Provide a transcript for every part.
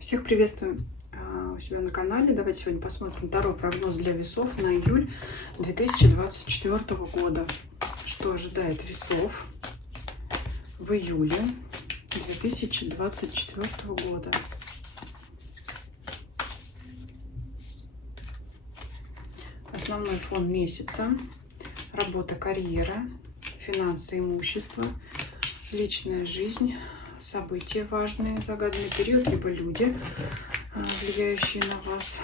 Всех приветствую у себя на канале. Давайте сегодня посмотрим Таро прогноз для весов на июль 2024 года. Что ожидает весов в июле 2024 года. Основной фон месяца: работа, карьера, финансы, имущество, личная жизнь, события важные, загаданный период, либо люди, влияющие на вас.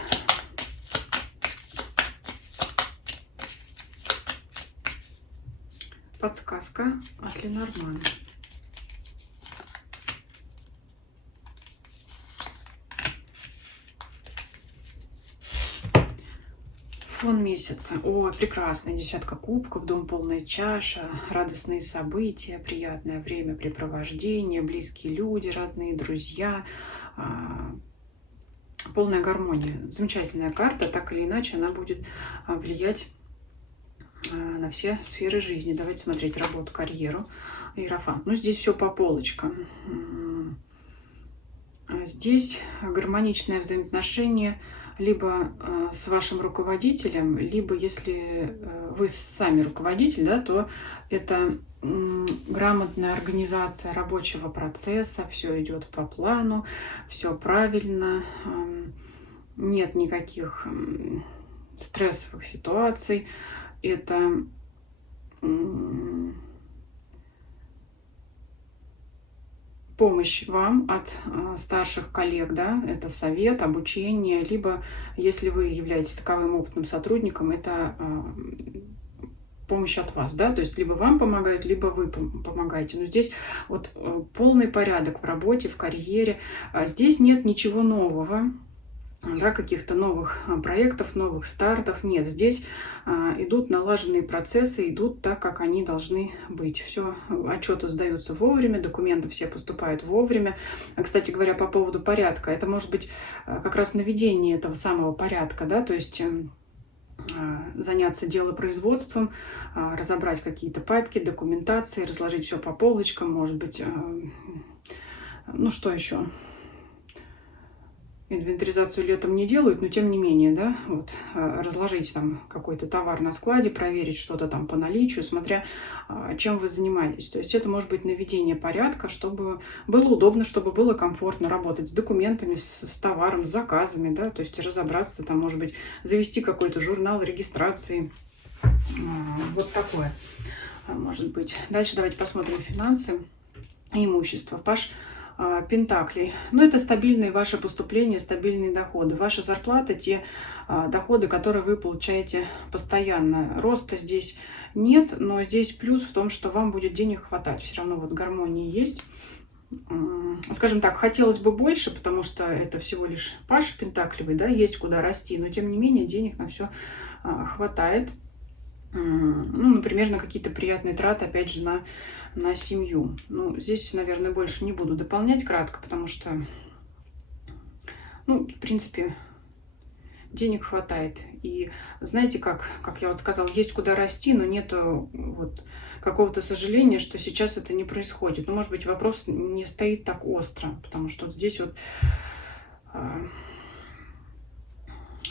Подсказка от Ленормана. Фон месяца. О, прекрасная десятка кубков, дом полная чаша, радостные события, приятное времяпрепровождение, близкие люди, родные, друзья, полная гармония. Замечательная карта, так или иначе она будет влиять на все сферы жизни. Давайте смотреть работу, карьеру, иерофант. Ну, здесь все по полочкам. Здесь гармоничное взаимоотношение либо с вашим руководителем, либо если вы сами руководитель, да, то это грамотная организация рабочего процесса, все идет по плану, все правильно, нет никаких стрессовых ситуаций. Это помощь вам от старших коллег, да, это совет, обучение, либо, если вы являетесь таковым опытным сотрудником, это помощь от вас, да, то есть либо вам помогают, либо вы помогаете. Но здесь вот полный порядок в работе, в карьере. Здесь нет ничего нового, да, каких-то новых проектов, новых стартов нет. Здесь идут налаженные процессы, идут так, как они должны быть. Все, отчеты сдаются вовремя, документы все поступают вовремя. Кстати говоря, по поводу порядка, это может быть как раз наведение этого самого порядка, да, то есть заняться делопроизводством, разобрать какие-то папки, документации, разложить все по полочкам, может быть, ну что еще? Инвентаризацию летом не делают, но тем не менее, да, вот, разложить там какой-то товар на складе, проверить что-то там по наличию, смотря чем вы занимаетесь. То есть это может быть наведение порядка, чтобы было удобно, чтобы было комфортно работать с документами, с товаром, с заказами, да, то есть разобраться, там, может быть, завести какой-то журнал регистрации, вот такое может быть. Дальше давайте посмотрим финансы и имущество. Паш Пентаклей. Но это стабильные ваши поступления, стабильные доходы. Ваша зарплата, те доходы, которые вы получаете постоянно. Роста здесь нет, но здесь плюс в том, что вам будет денег хватать. Все равно вот гармония есть. Скажем так, хотелось бы больше, потому что это всего лишь Паш Пентаклевый, да, есть куда расти, но тем не менее денег на все хватает. Ну, например, на какие-то приятные траты, опять же, на семью. Ну, здесь, наверное, больше не буду дополнять кратко, потому что, ну, в принципе, денег хватает. И знаете, как я вот сказала, есть куда расти, но нету вот какого-то сожаления, что сейчас это не происходит. Ну, может быть, вопрос не стоит так остро, потому что вот здесь вот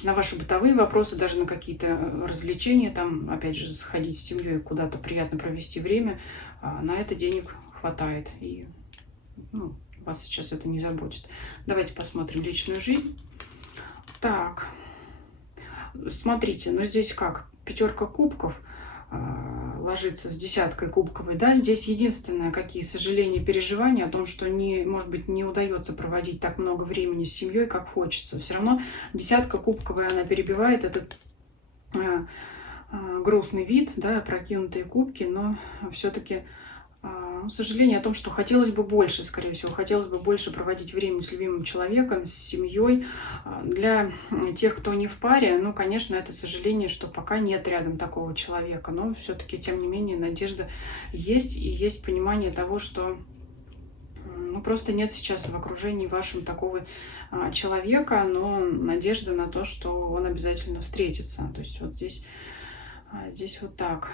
на ваши бытовые вопросы, даже на какие-то развлечения, там, опять же, сходить с семьей куда-то, приятно провести время, на это денег хватает. И ну, вас сейчас это не заботит. Давайте посмотрим личную жизнь. Так, смотрите, ну здесь как? Пятерка кубков ложится с десяткой кубковой, да, здесь единственное, какие сожаления, переживания о том, что может быть, не удается проводить так много времени с семьей, как хочется. Все равно десятка кубковая, она перебивает этот грустный вид, да, опрокинутые кубки, но все-таки сожаление о том, что хотелось бы больше, скорее всего, хотелось бы больше проводить время с любимым человеком, с семьей. Для тех, кто не в паре, ну, конечно, это сожаление, что пока нет рядом такого человека, но все-таки, тем не менее, надежда есть, и есть понимание того, что ну, просто нет сейчас в окружении вашем такого человека, но надежда на то, что он обязательно встретится. То есть вот здесь вот так.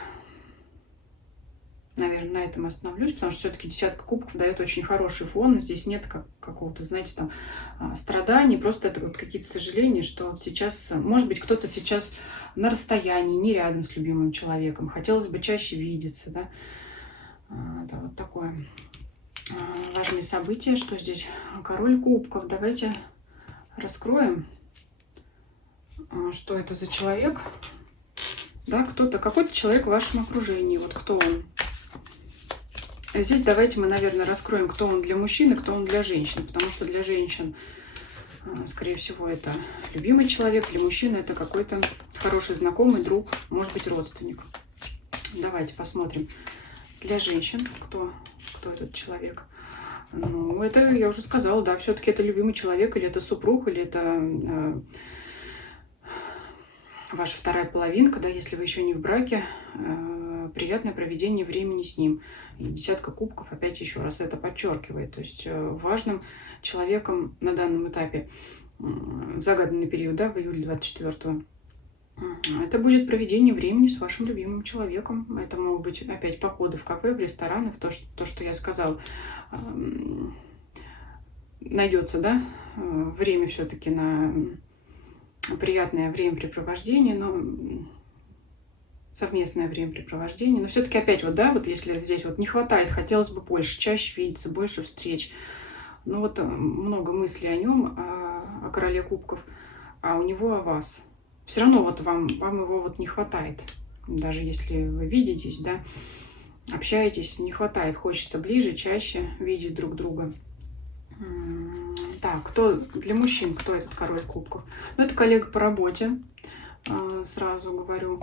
Наверное, на этом остановлюсь, потому что все-таки десятка кубков дает очень хороший фон, и здесь нет какого-то, знаете, там страданий, просто это вот какие-то сожаления, что вот сейчас, может быть, кто-то сейчас на расстоянии, не рядом с любимым человеком, хотелось бы чаще видеться, да, это вот такое важные события, что здесь король кубков, давайте раскроем, что это за человек, да, кто-то, какой-то человек в вашем окружении, вот кто он. Здесь давайте мы, наверное, раскроем, кто он для мужчин и кто он для женщин. Потому что для женщин, скорее всего, это любимый человек. Для мужчины это какой-то хороший знакомый, друг, может быть, родственник. Давайте посмотрим. Для женщин, кто этот человек. Ну, это я уже сказала, да, все-таки это любимый человек, или это супруг, или это ваша вторая половинка, да, если вы еще не в браке, приятное проведение времени с ним. И десятка кубков, опять еще раз это подчеркивает. То есть важным человеком на данном этапе, в загаданный период, да, в июле 24-го, это будет проведение времени с вашим любимым человеком. Это могут быть опять походы в кафе, в рестораны, в то, что я сказала. Найдется, да, время все-таки на приятное времяпрепровождение, но совместное времяпрепровождение. Но все-таки опять вот, да, вот если здесь вот не хватает, хотелось бы больше, чаще видеться, больше встреч. Ну вот много мыслей о нем, о короле кубков, а у него о вас. Все равно вот вам его вот не хватает. Даже если вы видитесь, да, общаетесь, не хватает. Хочется ближе, чаще видеть друг друга. Так, кто для мужчин, кто этот король кубков? Ну, это коллега по работе, сразу говорю,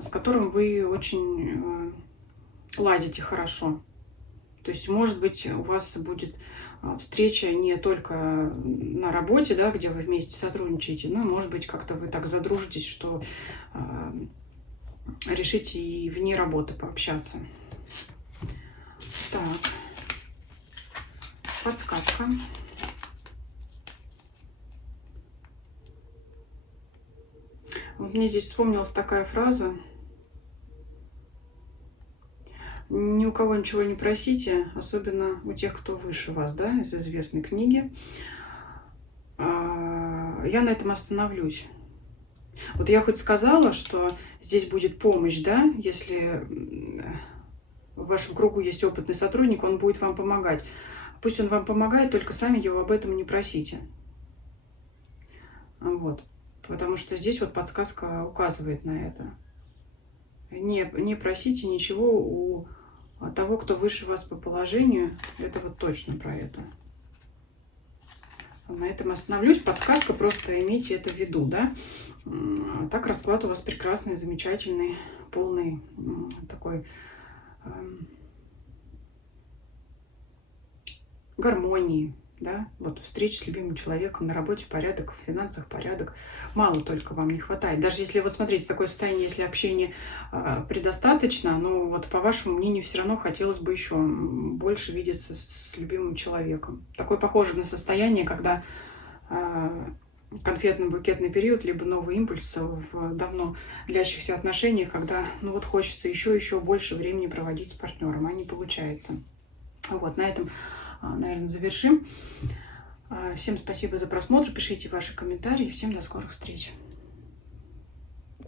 с которым вы очень ладите хорошо. То есть, может быть, у вас будет встреча не только на работе, да, где вы вместе сотрудничаете, но, может быть, как-то вы так задружитесь, что решите и вне работы пообщаться. Так, подсказка. Вот мне здесь вспомнилась такая фраза. Ни у кого ничего не просите, особенно у тех, кто выше вас, да, из известной книги. Я на этом остановлюсь. Вот я хоть сказала, что здесь будет помощь, да, если в вашем кругу есть опытный сотрудник, он будет вам помогать. Пусть он вам помогает, только сами его об этом не просите. Вот. Потому что здесь вот подсказка указывает на это. Не просите ничего у того, кто выше вас по положению. Это вот точно про это. На этом остановлюсь. Подсказка, просто имейте это в виду, да. Так расклад у вас прекрасный, замечательный, полный такой гармонии, да, вот встреч с любимым человеком, на работе порядок, в финансах порядок. Мало только вам не хватает. Даже если, вот смотрите, такое состояние, если общения предостаточно, но вот по вашему мнению все равно хотелось бы еще больше видеться с любимым человеком. Такое похоже на состояние, когда конфетно-букетный период, либо новый импульс в давно длящихся отношениях, когда, ну вот, хочется еще больше времени проводить с партнером, а не получается. Вот, на этом, наверное, завершим. Всем спасибо за просмотр, пишите ваши комментарии, всем до скорых встреч.